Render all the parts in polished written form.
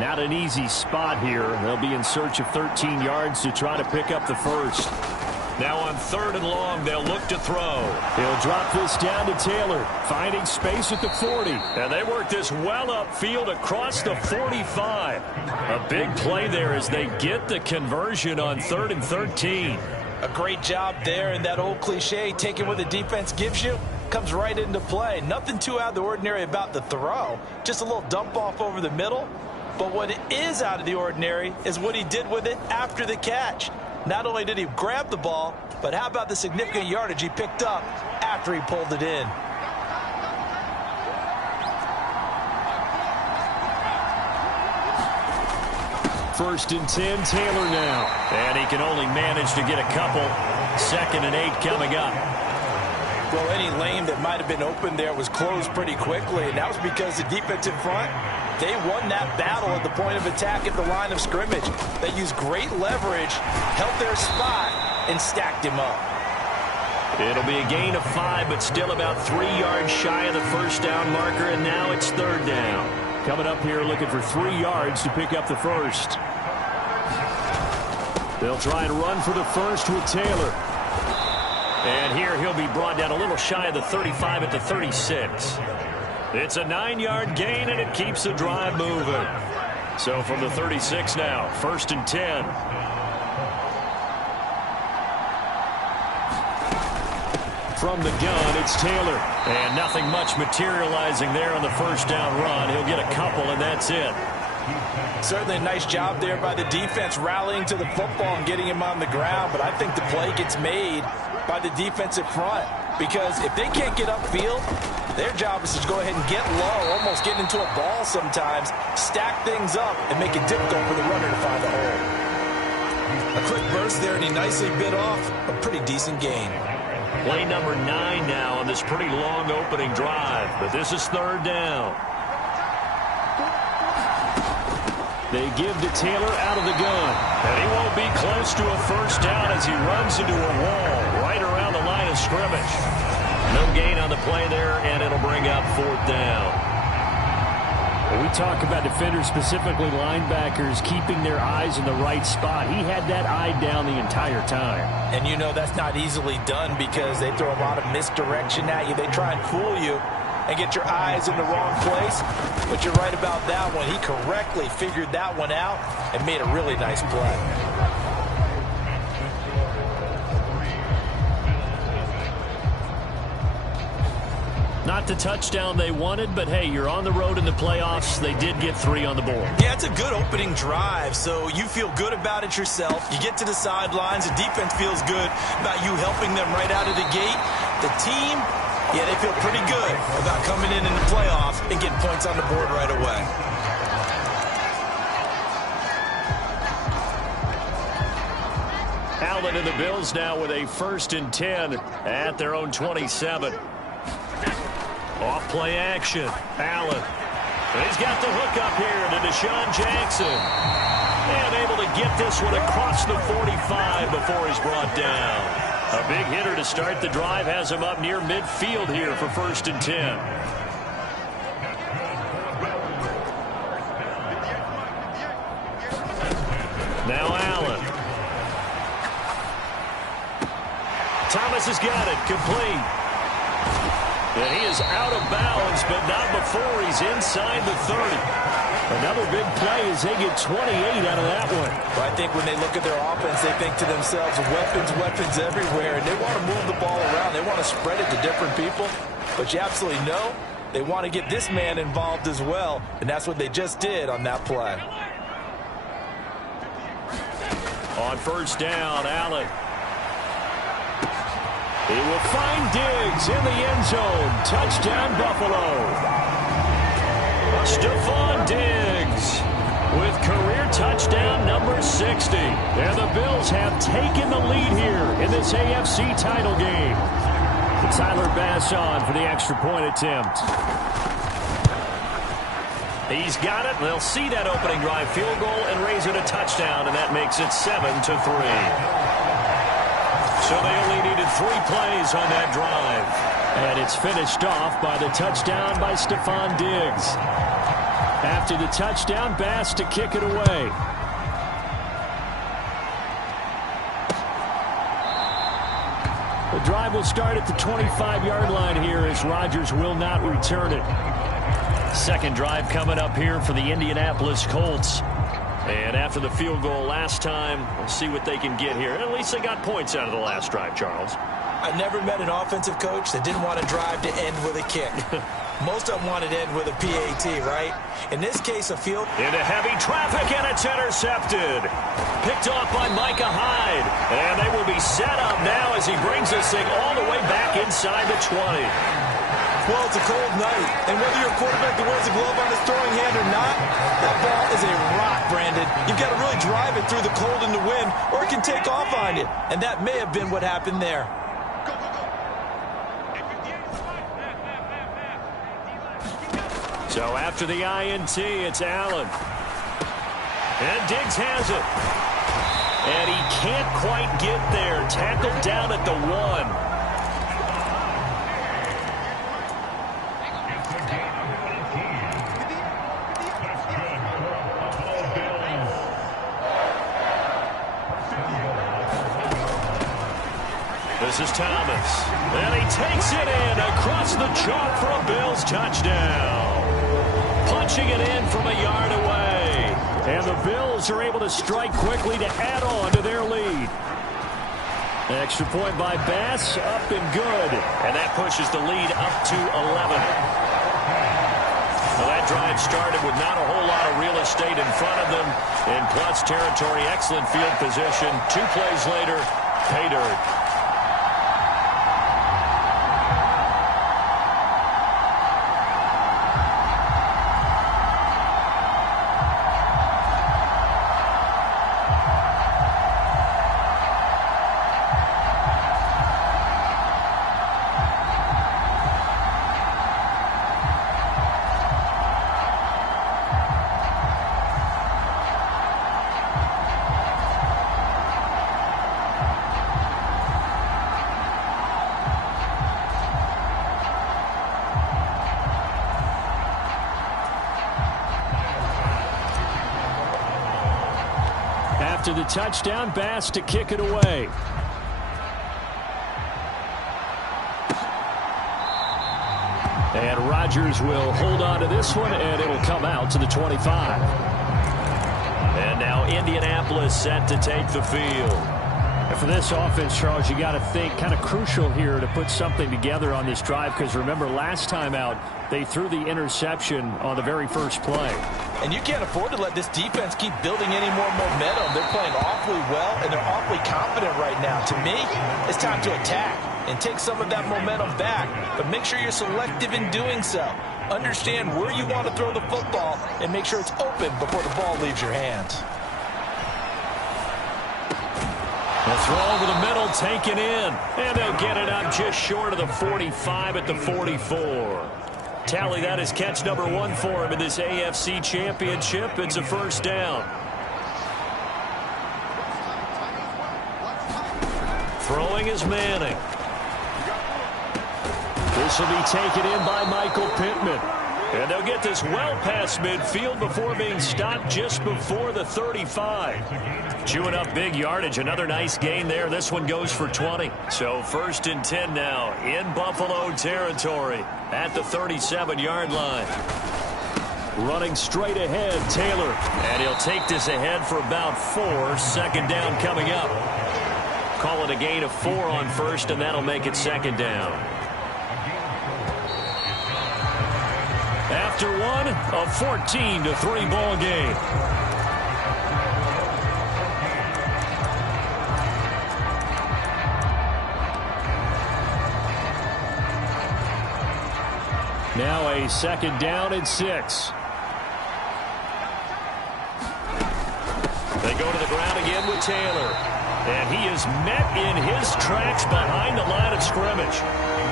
Not an easy spot here. They'll be in search of 13 yards to try to pick up the first. Now on 3rd and long, they'll look to throw. He'll drop this down to Taylor, finding space at the 40. And they work this well upfield across the 45. A big play there as they get the conversion on 3rd and 13. A great job there, and that old cliche, taking what the defense gives you, comes right into play. Nothing too out of the ordinary about the throw. Just a little dump off over the middle. But what is out of the ordinary is what he did with it after the catch. Not only did he grab the ball, but how about the significant yardage he picked up after he pulled it in. First and 10, Taylor now. And he can only manage to get a couple. 2nd and 8 coming up. Well, any lane that might have been open there was closed pretty quickly, and that was because the defensive front, they won that battle at the point of attack at the line of scrimmage. They used great leverage, held their spot, and stacked him up. It'll be a gain of 5, but still about 3 yards shy of the first down marker, and now it's 3rd down. Coming up here looking for 3 yards to pick up the first. They'll try and run for the first with Taylor. And here he'll be brought down a little shy of the 35 at the 36. It's a 9-yard gain, and it keeps the drive moving. So from the 36 now, 1st and 10. From the gun, it's Taylor. And nothing much materializing there on the first down run. He'll get a couple, and that's it. Certainly a nice job there by the defense rallying to the football and getting him on the ground, but I think the play gets made by the defensive front, because if they can't get upfield, their job is to go ahead and get low, almost get into a ball sometimes, stack things up, and make it difficult for the runner to find the hole. A quick burst there, and he nicely bit off a pretty decent gain. Play number 9 now on this pretty long opening drive, but this is 3rd down. They give to Taylor out of the gun. And he won't be close to a first down as he runs into a wall right around the line of scrimmage. No gain on the play there, and it'll bring up 4th down. When we talk about defenders, specifically linebackers, keeping their eyes in the right spot, he had that eye down the entire time. And you know that's not easily done because they throw a lot of misdirection at you. They try and fool you and get your eyes in the wrong place. But you're right about that one. He correctly figured that one out and made a really nice play. Not the touchdown they wanted, but hey, you're on the road in the playoffs. They did get 3 on the board. Yeah, it's a good opening drive, so you feel good about it yourself. You get to the sidelines. The defense feels good about you helping them right out of the gate. The team, yeah, they feel pretty good about coming in the playoff and getting points on the board right away. Allen and the Bills now with a 1st and 10 at their own 27. Off play action. Allen. And he's got the hook up here to Deshaun Jackson. And able to get this one across the 45 before he's brought down. A big hitter to start the drive has him up near midfield here for 1st and 10. Now Allen. Thomas has got it. Complete. And he is out of bounds, but not before he's inside the 30. Another big play as they get 28 out of that one. Well, I think when they look at their offense, they think to themselves, weapons, weapons everywhere, and they want to move the ball around. They want to spread it to different people. But you absolutely know they want to get this man involved as well, and that's what they just did on that play. On 1st down, Allen. He will find Diggs in the end zone. Touchdown, Buffalo. Stephon Diggs with career touchdown number 60. And the Bills have taken the lead here in this AFC title game. Tyler Bass on for the extra point attempt. He's got it. They'll see that opening drive field goal and raise it a touchdown, and that makes it 7-3. So they only needed 3 plays on that drive. And it's finished off by the touchdown by Stephon Diggs. After the touchdown, Bass to kick it away. The drive will start at the 25-yard line here as Rodgers will not return it. Second drive coming up here for the Indianapolis Colts. And after the field goal last time, we'll see what they can get here. At least they got points out of the last drive, Charles. I never met an offensive coach that didn't want a drive to end with a kick. Most of them wanted to end with a PAT, right? In this case, a field. Into heavy traffic, and it's intercepted. Picked off by Micah Hyde. And they will be set up now as he brings this thing all the way back inside the 20. Well, it's a cold night, and whether you're a quarterback that wears a glove on his throwing hand or not, that ball is a rock, Brandon. You've got to really drive it through the cold and the wind, or it can take off on you. And that may have been what happened there. So after the INT, it's Allen. And Diggs has it. And he can't quite get there. Tackled down at the 1. This is Thomas. And he takes it in across the chalk for a Bills touchdown. Punching it in from a yard away. And the Bills are able to strike quickly to add on to their lead. Extra point by Bass, up and good. And that pushes the lead up to 11. Well, that drive started with not a whole lot of real estate in front of them. In clutch territory, excellent field position. 2 plays later, pay dirt. After the touchdown, Bass to kick it away. And Rodgers will hold on to this one, and it'll come out to the 25. And now Indianapolis set to take the field. And for this offense, Charles, you got to think kind of crucial here to put something together on this drive, because remember last time out, they threw the interception on the very first play. And you can't afford to let this defense keep building any more momentum. They're playing awfully well, and they're awfully confident right now. To me, it's time to attack and take some of that momentum back, but make sure you're selective in doing so. Understand where you want to throw the football and make sure it's open before the ball leaves your hands. The throw over the middle, taken in, and they'll get it up just short of the 45 at the 44. Tally, that is catch number 1 for him in this AFC Championship. It's a first down. Throwing is Manning. This will be taken in by Michael Pittman. And they'll get this well past midfield before being stopped just before the 35. Chewing up big yardage. Another nice gain there. This one goes for 20. So 1st and 10 now in Buffalo territory at the 37-yard line. Running straight ahead, Taylor. And he'll take this ahead for about 4. Second down coming up. Call it a gain of 4 on first, and that'll make it second down. After one, a 14-3 ball game. Now a second down and 6. They go to the ground again with Taylor. And he is met in his tracks behind the line of scrimmage.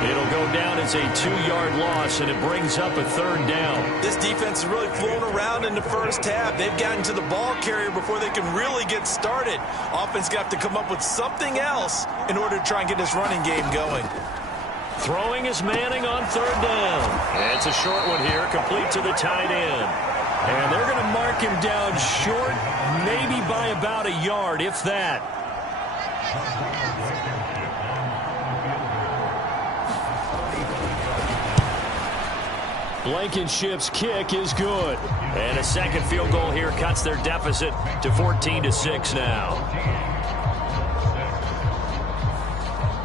It'll go down as a 2-yard loss, and it brings up a 3rd down. This defense is really flown around in the first half. They've gotten to the ball carrier before they can really get started. Offense got to come up with something else in order to try and get this running game going. Throwing is Manning on 3rd down. And it's a short one here, complete to the tight end. And they're going to mark him down short, maybe by about a yard, if that. Blankenship's kick is good. And a second field goal here cuts their deficit to 14-6 now.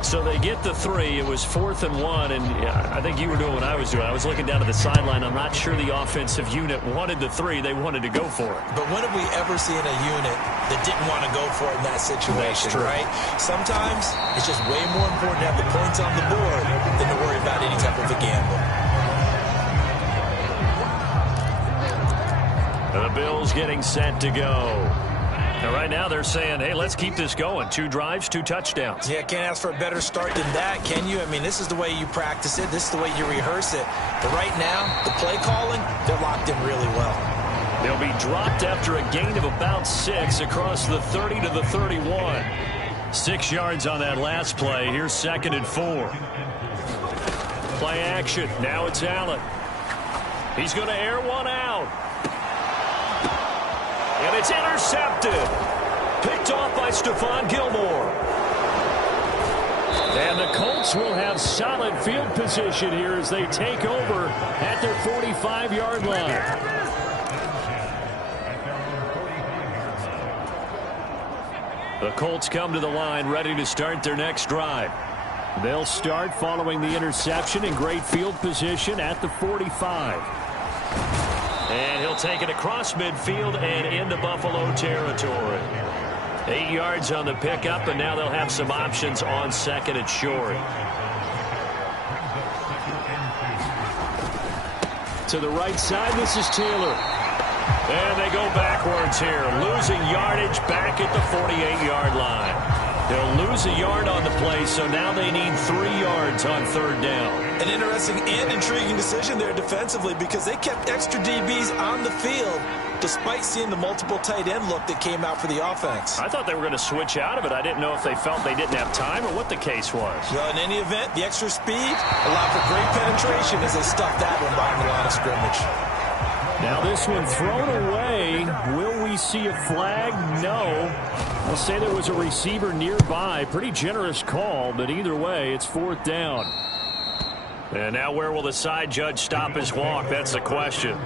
So they get the 3. It was 4th and 1, and I think you were doing what I was doing. I was looking down to the sideline. I'm not sure the offensive unit wanted the 3. They wanted to go for it. But when have we ever seen a unit that didn't want to go for it in that situation, right? Sometimes it's just way more important to have the points on the board than to worry about any type of a gamble. The Bills getting set to go. And right now they're saying, hey, let's keep this going. 2 drives, 2 touchdowns. Yeah, can't ask for a better start than that, can you? I mean, this is the way you practice it. This is the way you rehearse it. But right now, the play calling, they're locked in really well. They'll be dropped after a gain of about 6 across the 30 to the 31. 6 yards on that last play. Here's 2nd and 4. Play action. Now it's Allen. He's going to air one out. And it's intercepted. Picked off by Stephon Gilmore. And the Colts will have solid field position here as they take over at their 45-yard line. The Colts come to the line ready to start their next drive. They'll start following the interception in great field position at the 45. And he'll take it across midfield and into Buffalo territory. 8 yards on the pickup, and now they'll have some options on 2nd and short. To the right side, this is Taylor. And they go backwards here, losing yardage back at the 48-yard line. They'll lose a yard on the play, so now they need 3 yards on 3rd down. An interesting and intriguing decision there defensively because they kept extra DBs on the field despite seeing the multiple tight end look that came out for the offense. I thought they were going to switch out of it. I didn't know if they felt they didn't have time or what the case was. Well, in any event, the extra speed allowed for great penetration as they stuffed that one behind the line of scrimmage. Now this one thrown away. Will we see a flag? No. I'll say there was a receiver nearby. Pretty generous call, but either way, it's 4th down. And now where will the side judge stop his walk? That's the question.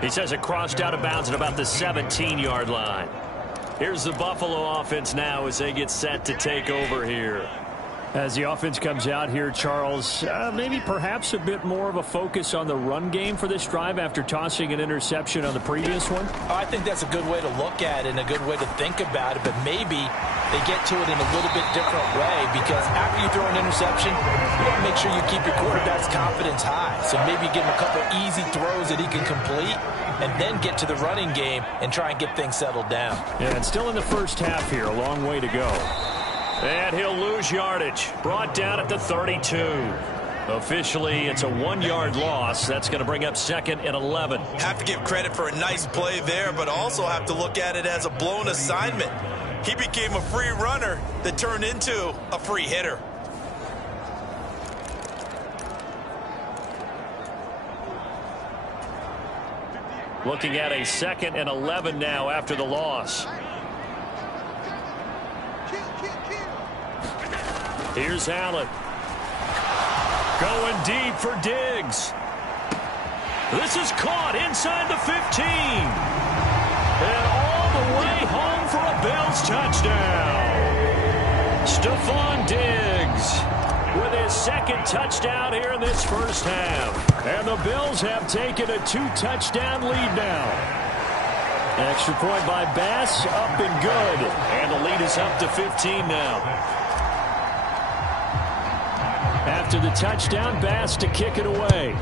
He says it crossed out of bounds at about the 17-yard line. Here's the Buffalo offense now as they get set to take over here. As the offense comes out here, Charles, maybe perhaps a bit more of a focus on the run game for this drive after tossing an interception on the previous one? Oh, I think that's a good way to look at it and a good way to think about it, but maybe they get to it in a little bit different way because after you throw an interception, you want to make sure you keep your quarterback's confidence high. So maybe give him a couple easy throws that he can complete and then get to the running game and try and get things settled down. Yeah, and still in the first half here, a long way to go. And he'll lose yardage. Brought down at the 32. Officially, it's a 1-yard loss. That's going to bring up 2nd and 11. Have to give credit for a nice play there, but also have to look at it as a blown assignment. He became a free runner that turned into a free hitter. Looking at a 2nd and 11 now after the loss. Here's Allen. Going deep for Diggs. This is caught inside the 15. And all the way home for a Bills touchdown. Stephon Diggs with his 2nd touchdown here in this first half. And the Bills have taken a 2-touchdown lead now. Extra point by Bass, up and good. And the lead is up to 15 now. After the touchdown, Bass to kick it away.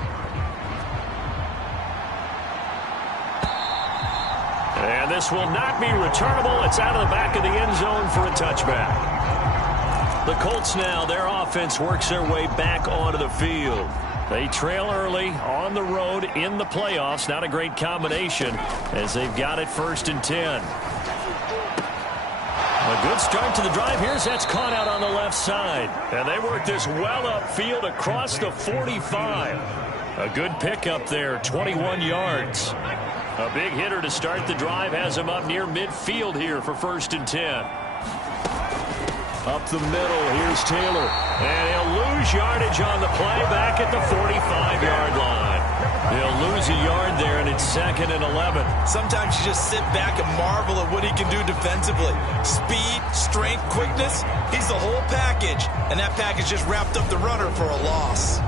And this will not be returnable. It's out of the back of the end zone for a touchback. The Colts now, their offense works their way back onto the field. They trail early on the road in the playoffs. Not a great combination as they've got it 1st and 10. A good start to the drive. Here's that's caught out on the left side. And they work this well upfield across the 45. A good pickup there, 21 yards. A big hitter to start the drive has him up near midfield here for 1st and 10. Up the middle, here's Taylor. And he'll lose yardage on the play back at the 45-yard line. He'll lose a yard there, and it's 2nd and 11. Sometimes you just sit back and marvel at what he can do defensively. Speed, strength, quickness, he's the whole package. And that package just wrapped up the runner for a loss.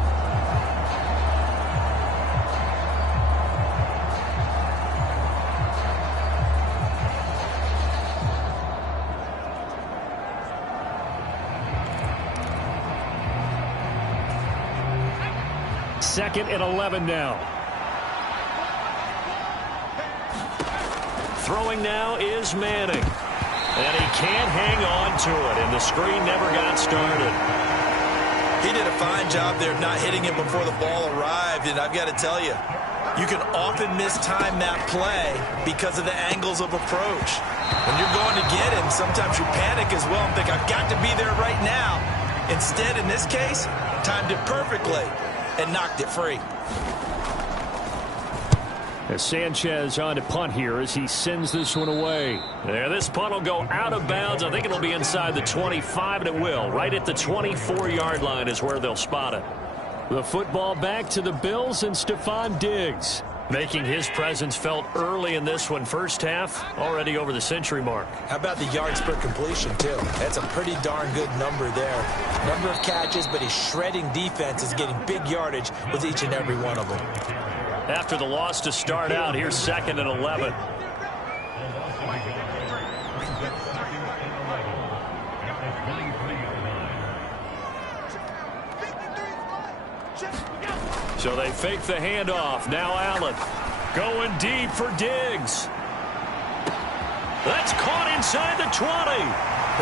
Second and 11 now. Throwing now is Manning. And he can't hang on to it, and the screen never got started. He did a fine job there of not hitting it before the ball arrived, and I've got to tell you, you can often mistime that play because of the angles of approach. When you're going to get him, sometimes you panic as well and think, I've got to be there right now. Instead, in this case, timed it perfectly and knocked it free. As Sanchez on to punt here as he sends this one away. There, this punt will go out of bounds. I think it'll be inside the 25, and it will. Right at the 24-yard line is where they'll spot it. The football back to the Bills and Stephon Diggs, making his presence felt early in this one. First half, already over the century mark. How about the yards per completion, too? That's a pretty darn good number there. Number of catches, but his shredding defense is getting big yardage with each and every one of them. After the loss to start out, here's 2nd and 11. So they fake the handoff. Now Allen going deep for Diggs. That's caught inside the 20.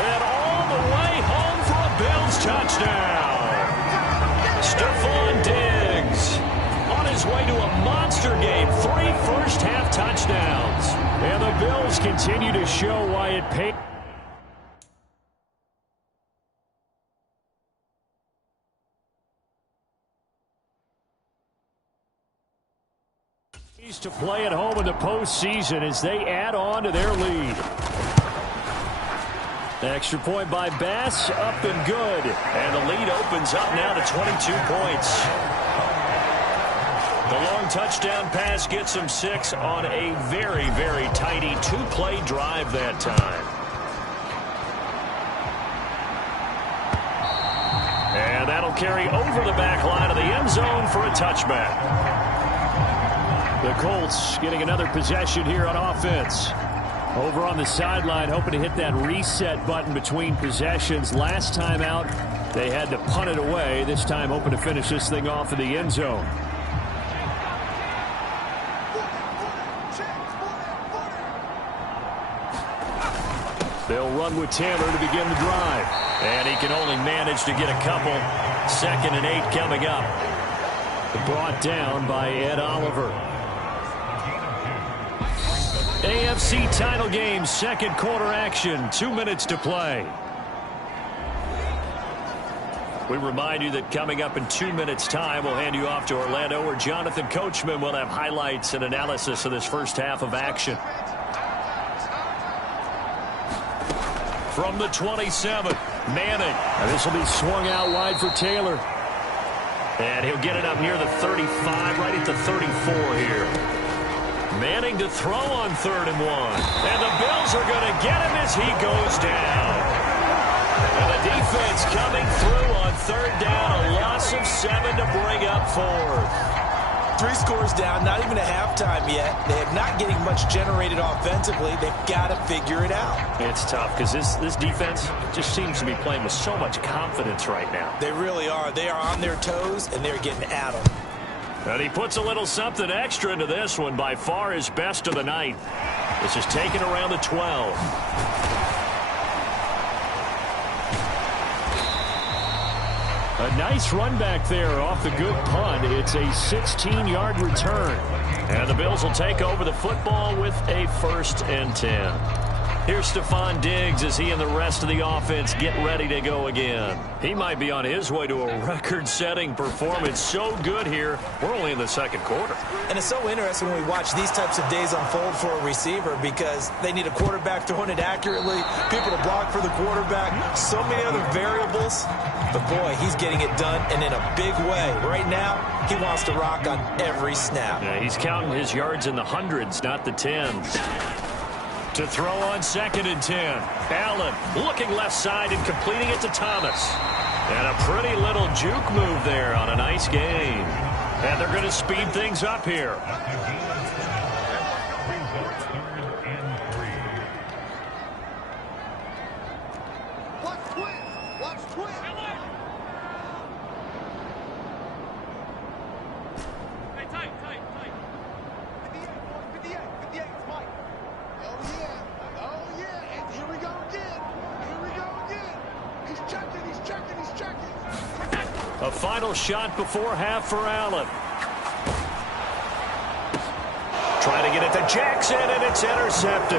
And all the way home for a Bills touchdown. Stephon Diggs on his way to a monster game. 3 first-half touchdowns. And the Bills continue to show why it paid. To play at home in the postseason as they add on to their lead. Extra point by Bass, up and good. And the lead opens up now to 22 points. The long touchdown pass gets him 6 on a very, very tidy 2-play drive that time. And that'll carry over the back line of the end zone for a touchback. The Colts getting another possession here on offense. Over on the sideline, hoping to hit that reset button between possessions. Last time out, they had to punt it away. This time, hoping to finish this thing off in the end zone. They'll run with Taylor to begin the drive. And he can only manage to get a couple. 2nd and 8 coming up. Brought down by Ed Oliver. AFC title game, 2nd quarter action, 2 minutes to play. We remind you that coming up in 2 minutes' time, we'll hand you off to Orlando, where Jonathan Coachman will have highlights and analysis of this first half of action. From the 27, Manning. This will be swung out wide for Taylor. And he'll get it up near the 35, right at the 34 here. Manning to throw on 3rd and 1. And the Bills are going to get him as he goes down. And the defense coming through on 3rd down. A loss of 7 to bring up 4th. 3 scores down, not even a halftime yet. They are not getting much generated offensively. They've got to figure it out. It's tough because this defense just seems to be playing with so much confidence right now. They really are. They are on their toes, and they're getting at them. And he puts a little something extra into this one. By far his best of the night. This is taken around the 12. A nice run back there off the good punt. It's a 16-yard return. And the Bills will take over the football with a 1st and 10. Here's Stephon Diggs as he and the rest of the offense get ready to go again. He might be on his way to a record-setting performance. So good here. We're only in the second quarter. And it's so interesting when we watch these types of days unfold for a receiver because they need a quarterback throwing it accurately, people to block for the quarterback, so many other variables. But, boy, he's getting it done and in a big way. Right now, he wants to rock on every snap. Yeah, he's counting his yards in the hundreds, not the tens. To throw on 2nd and 10. Allen looking left side and completing it to Thomas. And a pretty little juke move there on a nice game. And they're going to speed things up here. A final shot before half for Allen. Trying to get it to Jackson, and it's intercepted.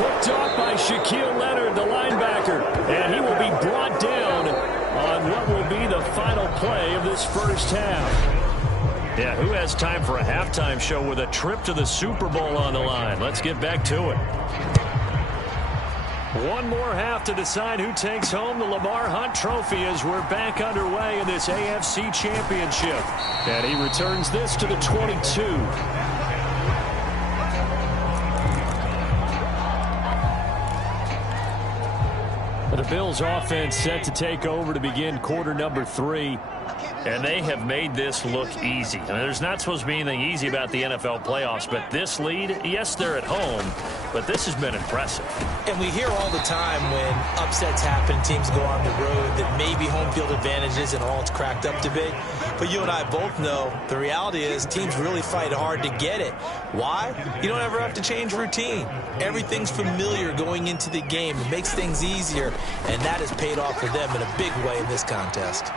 Picked off by Shaquille Leonard, the linebacker. And he will be brought down on what will be the final play of this first half. Yeah, who has time for a halftime show with a trip to the Super Bowl on the line? Let's get back to it. One more half to decide who takes home the Lamar Hunt Trophy as we're back underway in this AFC Championship. And he returns this to the 22. The Bills offense set to take over to begin quarter number 3. And they have made this look easy. I mean, there's not supposed to be anything easy about the NFL playoffs, but this lead, yes, they're at home, but this has been impressive. And we hear all the time when upsets happen, teams go on the road, that maybe home field advantage isn't all it's cracked up to be. But you and I both know the reality is teams really fight hard to get it. Why? You don't ever have to change routine. Everything's familiar going into the game. It makes things easier, and that has paid off for them in a big way in this contest.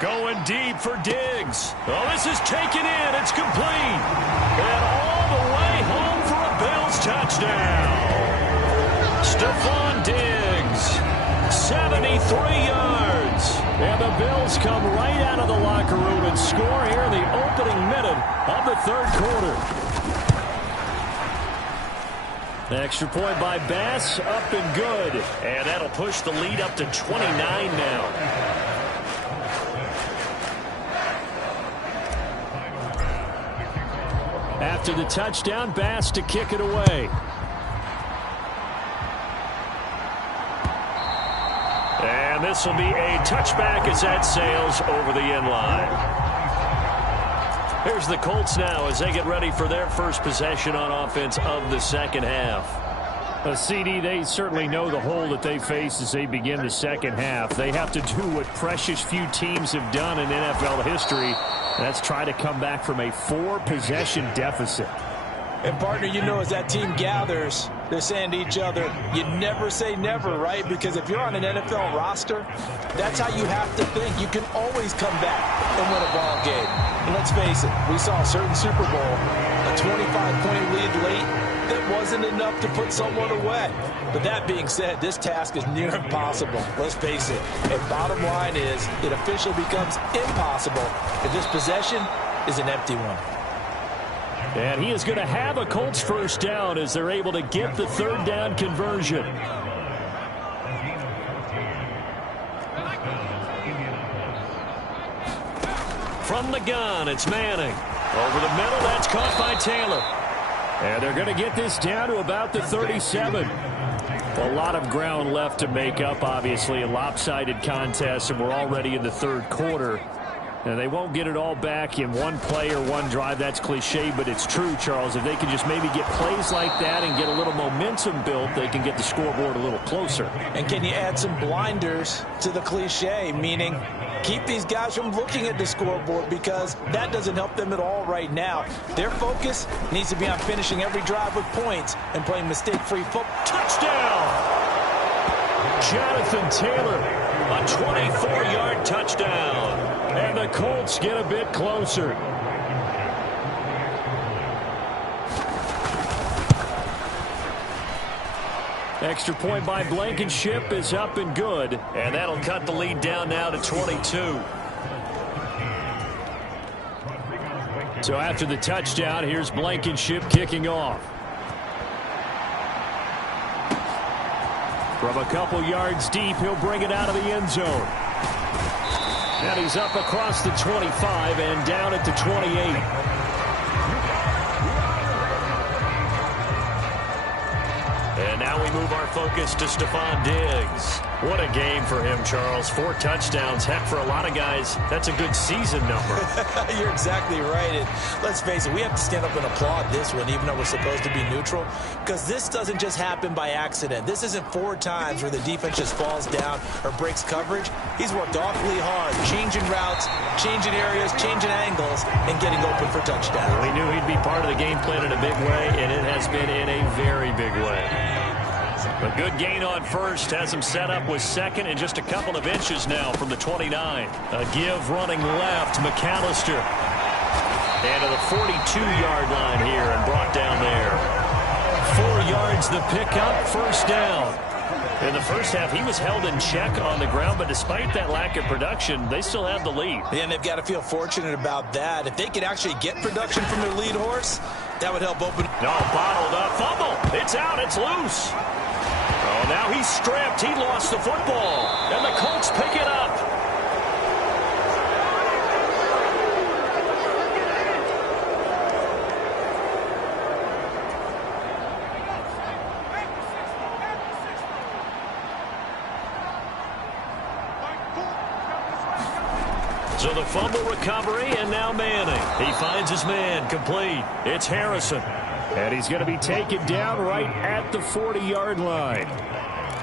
Going deep for Diggs. Oh, this is taken in. It's complete. And all the way home for a Bills touchdown. Stephon Diggs, 73 yards. And the Bills come right out of the locker room and score here in the opening minute of the third quarter. Extra point by Bass, up and good. And that'll push the lead up to 29 now. After the touchdown, Bass to kick it away. And this will be a touchback as that sails over the end line. Here's the Colts now as they get ready for their first possession on offense of the second half. CD, they certainly know the hole that they face as they begin the second half. They have to do what precious few teams have done in NFL history. That's try to come back from a 4-possession deficit. And, partner, you know, as that team gathers, they're saying to each other, you never say never, right? Because if you're on an NFL roster, that's how you have to think. You can always come back and win a ball game. And let's face it, we saw a certain Super Bowl, a 25-point lead late, that wasn't enough to put someone away. But that being said, this task is near impossible. Let's face it. And bottom line is, it officially becomes impossible if this possession is an empty one. And he is going to have a Colts first down as they're able to get the third down conversion. From the gun, it's Manning. Over the middle, that's caught by Taylor. And they're going to get this down to about the 37. A lot of ground left to make up, obviously, a lopsided contest, and we're already in the third quarter. And they won't get it all back in one play or one drive. That's cliche, but it's true, Charles. If they can just maybe get plays like that and get a little momentum built, they can get the scoreboard a little closer. And can you add some blinders to the cliche, meaning keep these guys from looking at the scoreboard, because that doesn't help them at all right now. Their focus needs to be on finishing every drive with points and playing mistake-free football. Touchdown! Jonathan Taylor, a 24-yard touchdown. And the Colts get a bit closer. Extra point by Blankenship is up and good. And that'll cut the lead down now to 22. So after the touchdown, here's Blankenship kicking off. From a couple yards deep, he'll bring it out of the end zone. And he's up across the 25 and down at the 28. And now we move our focus to Stephon Diggs. What a game for him, Charles. 4 touchdowns. Heck, for a lot of guys, that's a good season number. You're exactly right. And let's face it, we have to stand up and applaud this one, even though we're supposed to be neutral, because this doesn't just happen by accident. This isn't 4 times where the defense just falls down or breaks coverage. He's worked awfully hard, changing routes, changing areas, changing angles, and getting open for touchdowns. We knew he'd be part of the game plan in a big way, and it has been in a very big way. A good gain on first has him set up with second and just a couple of inches now from the 29. A give running left, McAllister. And to the 42-yard line here and brought down there. 4 yards the pickup, first down. In the first half, he was held in check on the ground, but despite that lack of production, they still have the lead. And they've got to feel fortunate about that. If they could actually get production from their lead horse, that would help open. No, bottled up, fumble. It's out, it's loose. Oh, now he's stripped. He lost the football. And the Colts pick it up. So the fumble recovery, and now Manning. He finds his man, complete. It's Harrison. And he's going to be taken down right at the 40-yard line.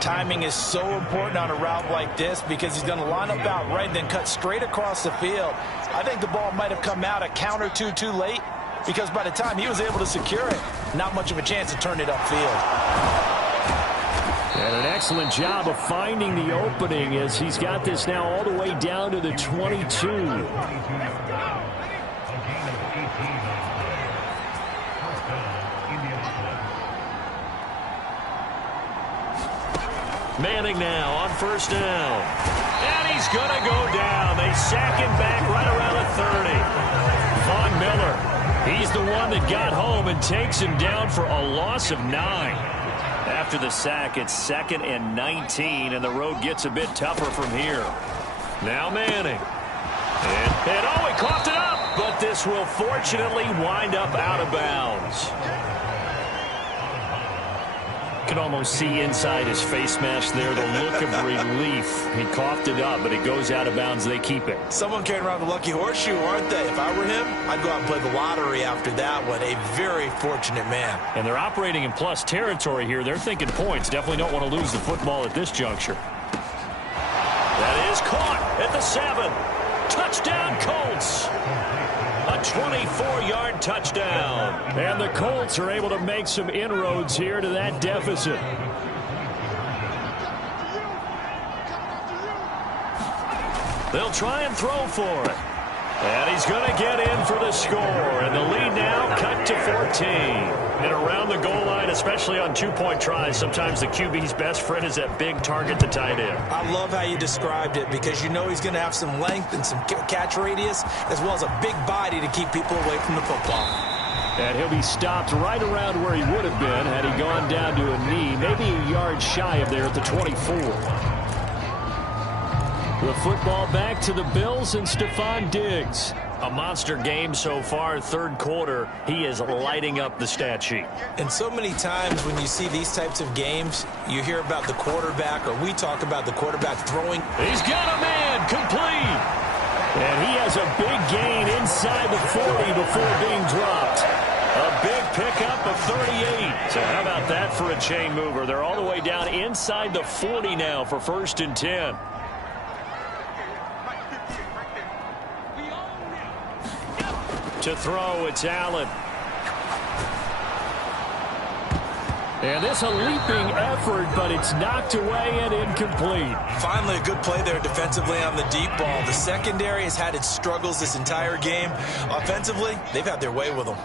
Timing is so important on a route like this because he's going to line up out right and then cut straight across the field. I think the ball might have come out a count or two too late because by the time he was able to secure it, not much of a chance to turn it upfield. And an excellent job of finding the opening as he's got this now all the way down to the 22. Manning now on first down. And he's going to go down. They sack him back right around the 30. Von Miller, he's the one that got home and takes him down for a loss of 9. After the sack, it's 2nd and 19, and the road gets a bit tougher from here. Now Manning. And oh, he coughed it up, but this will fortunately wind up out of bounds. You can almost see inside his face mask there the look of relief. He coughed it up, but it goes out of bounds. They keep it. Someone carrying around the lucky horseshoe, aren't they? If I were him, I'd go out and play the lottery after that one. A very fortunate man. And they're operating in plus territory here. They're thinking points. Definitely don't want to lose the football at this juncture. That is caught at the 7. Touchdown, Colts. A 24-yard touchdown. And the Colts are able to make some inroads here to that deficit. They'll try and throw for it. And he's going to get in for the score. And the lead now cut to 14. And around the goal line, especially on 2-point tries, sometimes the QB's best friend is that big target, the tight end. I love how you described it because you know he's going to have some length and some catch radius as well as a big body to keep people away from the football. And he'll be stopped right around where he would have been had he gone down to a knee, maybe a yard shy of there at the 24. The football back to the Bills and Stephon Diggs. A monster game so far, third quarter. He is lighting up the stat sheet. And so many times when you see these types of games, you hear about the quarterback, or we talk about the quarterback throwing. He's got a man, complete. And he has a big gain inside the 40 before being dropped. A big pickup of 38. So how about that for a chain mover? They're all the way down inside the 40 now for 1st and 10. To throw, it's Allen. And this a leaping effort, but it's knocked away and incomplete. Finally, a good play there defensively on the deep ball. The secondary has had its struggles this entire game. Offensively, they've had their way with them.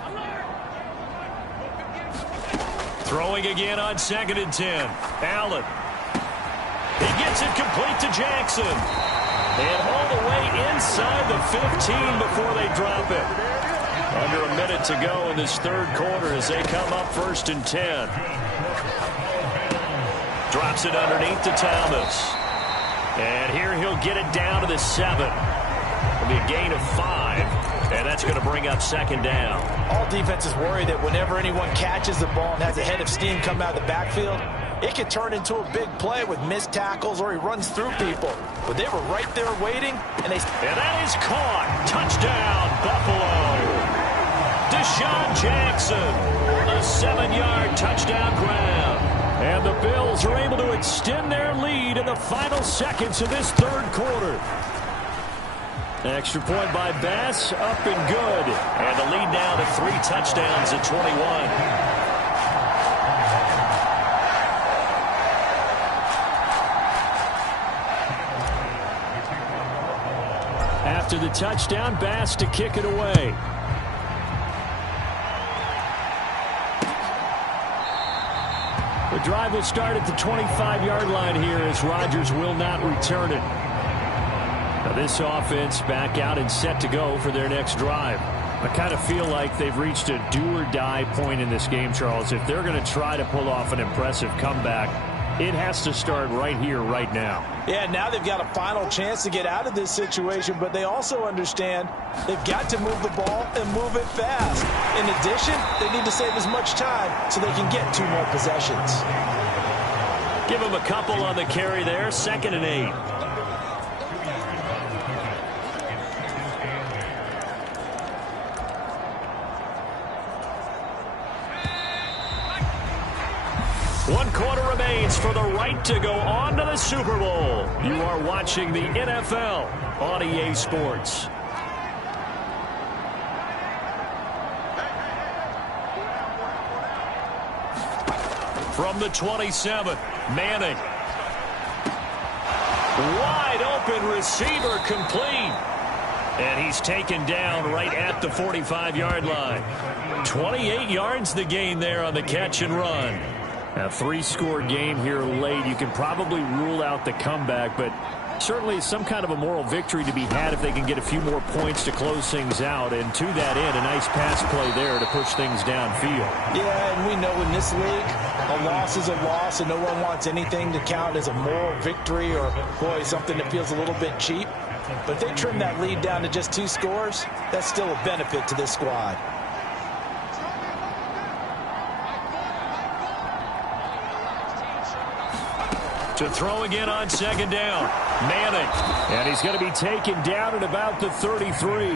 Throwing again on 2nd and 10. Allen. He gets it complete to Jackson. And all the way inside the 15 before they drop it. Under a minute to go in this third quarter as they come up 1st and 10. Drops it underneath to Thomas. And here he'll get it down to the 7. It'll be a gain of 5. And that's going to bring up 2nd down. All defenses worry that whenever anyone catches the ball and has a head of steam come out of the backfield, it could turn into a big play with missed tackles or he runs through people. But they were right there waiting, and that is caught. Touchdown, Buffalo. Deshaun Jackson, a 7-yard touchdown grab. And the Bills are able to extend their lead in the final seconds of this third quarter. Extra point by Bass, up and good. And the lead now to 3 touchdowns at 21. After the touchdown, Bass to kick it away. The drive will start at the 25-yard line here as Rodgers will not return it. Now this offense back out and set to go for their next drive. I kind of feel like they've reached a do-or-die point in this game, Charles. If they're going to try to pull off an impressive comeback, it has to start right here, right now. Yeah, now they've got a final chance to get out of this situation, but they also understand they've got to move the ball and move it fast. In addition, they need to save as much time so they can get 2 more possessions. Give them a couple on the carry there, 2nd and 8. One quarter remains for the right to go on to the Super Bowl. You are watching the NFL on EA Sports. From the 27, Manning. Wide open receiver complete. And he's taken down right at the 45-yard line. 28 yards the gain there on the catch and run. A 3-score game here late. You can probably rule out the comeback, but certainly some kind of a moral victory to be had if they can get a few more points to close things out. And to that end, a nice pass play there to push things downfield. Yeah, and we know in this league, a loss is a loss, and no one wants anything to count as a moral victory or, boy, something that feels a little bit cheap. But if they trim that lead down to just 2 scores, that's still a benefit to this squad. To throw again on 2nd down. Manning. And he's going to be taken down at about the 33.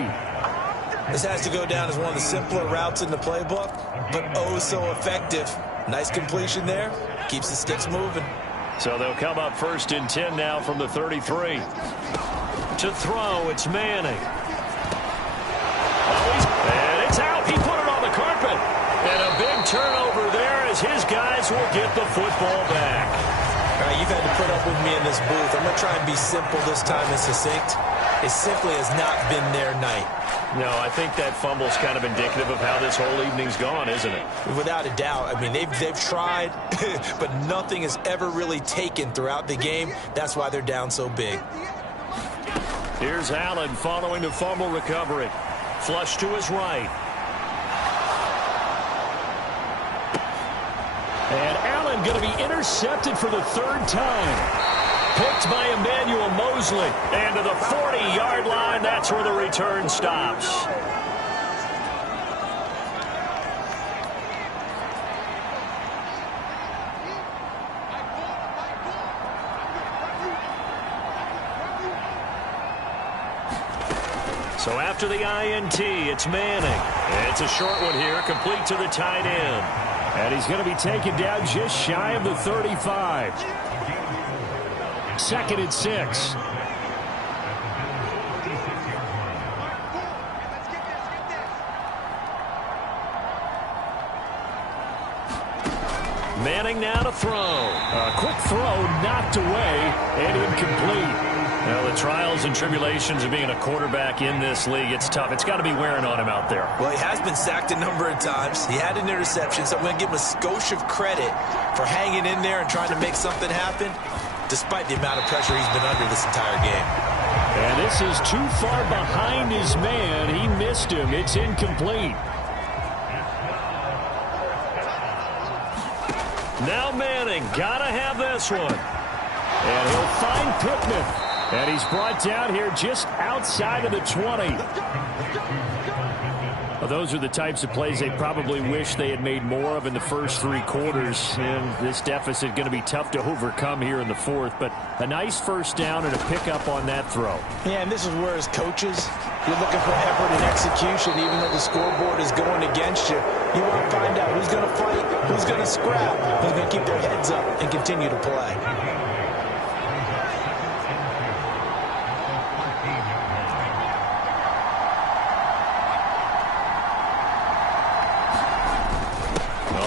This has to go down as one of the simpler routes in the playbook, but oh so effective. Nice completion there. Keeps the sticks moving. So they'll come up 1st and 10 now from the 33. To throw, it's Manning. And it's out. He put it on the carpet. And a big turnover there as his guys will get the football back. All right, you've had to put up with me in this booth. I'm going to try and be simple this time and succinct. It simply has not been their night. No, I think that fumble's kind of indicative of how this whole evening's gone, isn't it? Without a doubt. I mean, they've tried, but nothing has ever really taken throughout the game. That's why they're down so big. Here's Allen following the fumble recovery. Flush to his right. And Allen going to be intercepted for the 3rd time. Picked by Emmanuel Mosley. And to the 40-yard line, that's where the return stops. So after the INT, it's Manning. It's a short one here, complete to the tight end. And he's going to be taken down just shy of the 35. 2nd and 6. Manning now to throw. A quick throw knocked away and incomplete. Well, the trials and tribulations of being a quarterback in this league, it's tough. It's got to be wearing on him out there. Well, he has been sacked a number of times. He had an interception, so I'm going to give him a skosh of credit for hanging in there and trying to make something happen, despite the amount of pressure he's been under this entire game. And this is too far behind his man. He missed him. It's incomplete. Now Manning, gotta have this one. And he'll find Pittman. And he's brought down here just outside of the 20. Well, those are the types of plays they probably wish they had made more of in the first 3 quarters. And this deficit going to be tough to overcome here in the 4th. But a nice first down and a pickup on that throw. Yeah, and this is where as coaches, you're looking for effort and execution, even though the scoreboard is going against you. You want to find out who's going to fight, who's going to scrap, who's going to keep their heads up and continue to play.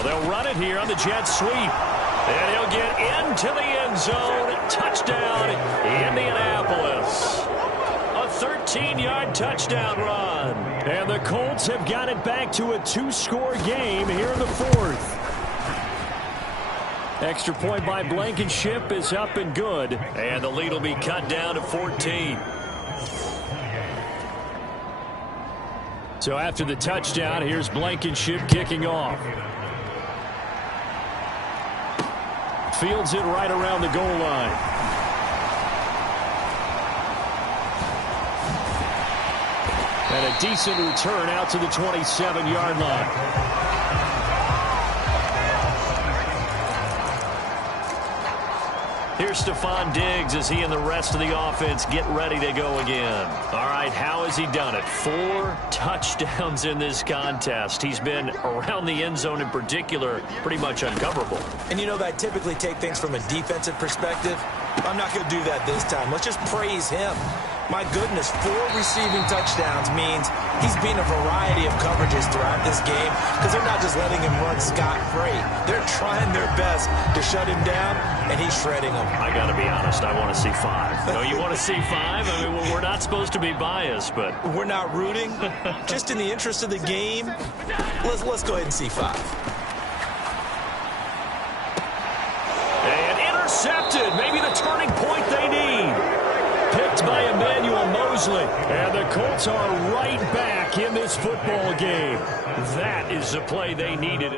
They'll run it here on the jet sweep. And he'll get into the end zone. Touchdown, Indianapolis. A 13-yard touchdown run. And the Colts have got it back to a 2-score game here in the 4th. Extra point by Blankenship is up and good. And the lead will be cut down to 14. So after the touchdown, here's Blankenship kicking off. Fields it right around the goal line. And a decent return out to the 27-yard line. Here's Stephon Diggs as he and the rest of the offense get ready to go again. All right, how has he done it? 4 touchdowns in this contest. He's been around the end zone in particular, pretty much uncoverable. And you know that I typically take things from a defensive perspective. I'm not going to do that this time. Let's just praise him. My goodness, 4 receiving touchdowns means he's been a variety of coverages throughout this game because they're not just letting him run scot-free. They're trying their best to shut him down, and he's shredding them. I got to be honest, I want to see 5. No, you want to see 5? I mean, we're not supposed to be biased, but... We're not rooting. Just in the interest of the game, let's go ahead and see 5. And intercepted. Maybe the turning point they need. Picked by Emmanuel Mosley. And the Colts are right back in this football game. That is the play they needed.